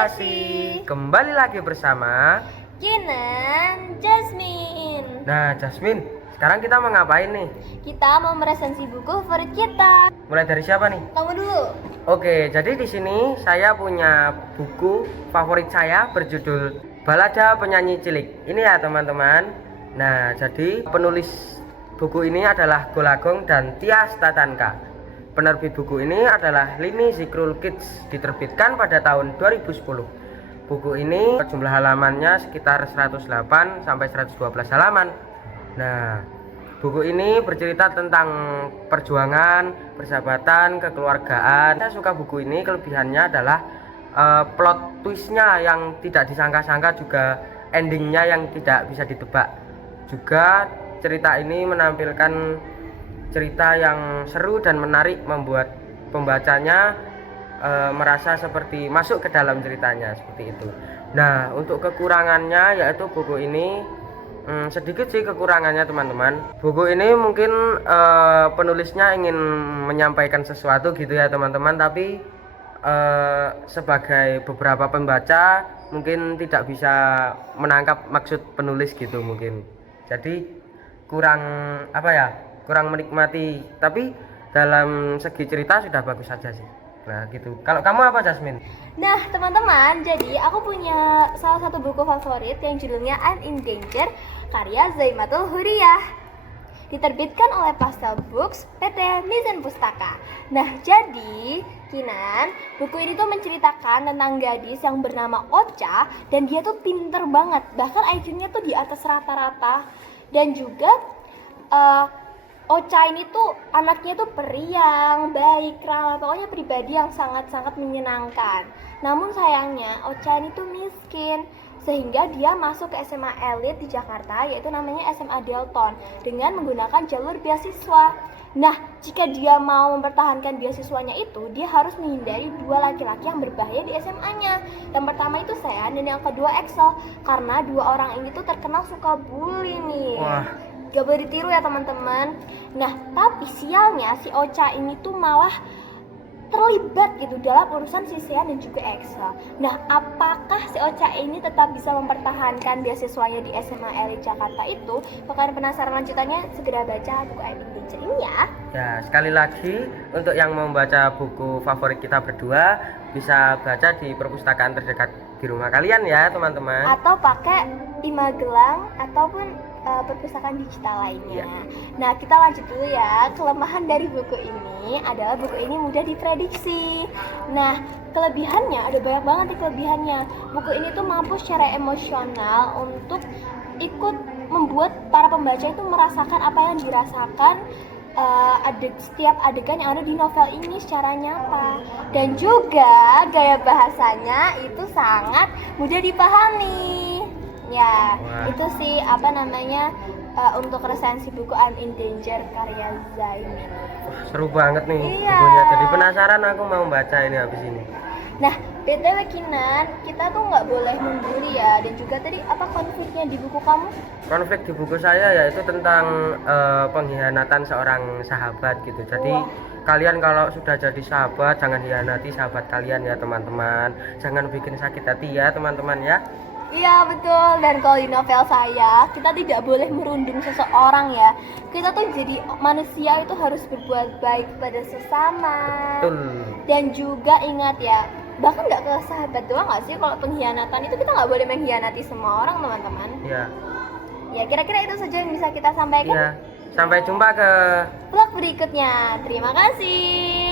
Literasi. Kembali lagi bersama Kinan, Jasmine. Nah, Jasmine, sekarang kita mau ngapain nih? Kita mau meresensi buku favorit kita. Mulai dari siapa nih? Kamu dulu. Oke, jadi di sini saya punya buku favorit saya berjudul Balada Penyanyi Cilik. Ini ya teman-teman. Nah, jadi penulis buku ini adalah Golagong dan Tias Tatanka. Penerbit buku ini adalah Lini Zikrul Kids, diterbitkan pada tahun 2010. Buku ini jumlah halamannya sekitar 108 sampai 112 halaman. Nah, buku ini bercerita tentang perjuangan, persahabatan, kekeluargaan. Saya suka buku ini, kelebihannya adalah plot twistnya yang tidak disangka-sangka, juga endingnya yang tidak bisa ditebak. Juga cerita ini menampilkan cerita yang seru dan menarik, membuat pembacanya merasa seperti masuk ke dalam ceritanya, seperti itu. Nah, untuk kekurangannya yaitu buku ini sedikit sih kekurangannya teman-teman. Buku ini mungkin penulisnya ingin menyampaikan sesuatu gitu ya teman-teman, tapi sebagai beberapa pembaca mungkin tidak bisa menangkap maksud penulis gitu mungkin. Jadi kurang kurang menikmati, tapi dalam segi cerita sudah bagus saja sih. Nah gitu. Kalau kamu apa, Jasmine? Nah teman-teman, jadi aku punya salah satu buku favorit yang judulnya I'm in Danger, karya Zaimatul Huriyah, diterbitkan oleh Pastel Books PT Mizan Pustaka. Nah jadi Kinan, buku ini tuh menceritakan tentang gadis yang bernama Ocha, dan dia tuh pinter banget, bahkan IQ-nya tuh di atas rata-rata. Dan juga Ocha ini tuh anaknya tuh periang, baik, ramah, pokoknya pribadi yang sangat-sangat menyenangkan. Namun sayangnya Ocha ini tuh miskin, sehingga dia masuk ke SMA elit di Jakarta, yaitu namanya SMA Delton, dengan menggunakan jalur beasiswa. Nah, jika dia mau mempertahankan beasiswanya itu, dia harus menghindari dua laki-laki yang berbahaya di SMA-nya. Yang pertama itu Sean dan yang kedua Excel, karena dua orang ini tuh terkenal suka bully nih. Wah. Gak boleh ditiru ya teman-teman. Nah, tapi sialnya si Ocha ini tuh malah terlibat gitu dalam urusan si Sean dan juga Excel. Nah, apakah si Ocha ini tetap bisa mempertahankan beasiswanya di SMA elit Jakarta itu? Bakalan penasaran lanjutannya, segera baca buku I'm in Danger ini ya. Ya, sekali lagi untuk yang mau membaca buku favorit kita berdua, bisa baca di perpustakaan terdekat di rumah kalian ya teman-teman. Atau pakai Magelang ataupun perpustakaan digital lainnya. Nah, kita lanjut dulu ya. Kelemahan dari buku ini adalah buku ini mudah diprediksi. Nah, kelebihannya ada banyak banget nih kelebihannya. Buku ini tuh mampu secara emosional untuk ikut membuat para pembaca itu merasakan apa yang dirasakan setiap adegan yang ada di novel ini secara nyata. Dan juga gaya bahasanya itu sangat mudah dipahami. Ya, Wah. itu sih untuk resensi buku I'm in Danger karya Zaimin. Seru banget nih Iya. bukunya. Jadi penasaran aku mau baca ini habis ini. Nah, BTW Kinan, kita tuh nggak boleh membuli ya. Dan juga tadi apa konfliknya di buku kamu? Konflik di buku saya yaitu tentang pengkhianatan seorang sahabat gitu. Jadi kalian kalau sudah jadi sahabat, jangan hianati sahabat kalian ya teman-teman. Jangan bikin sakit hati ya teman-teman ya. Iya betul, dan kalau di novel saya, kita tidak boleh merundung seseorang ya. Kita tuh jadi manusia itu harus berbuat baik pada sesama. Betul. Dan juga ingat ya, bahkan nggak ke sahabat doang nggak sih, kalau pengkhianatan itu kita nggak boleh mengkhianati semua orang teman-teman. Ya. Ya kira-kira itu saja yang bisa kita sampaikan. Ya. Sampai jumpa ke Vlog berikutnya. Terima kasih.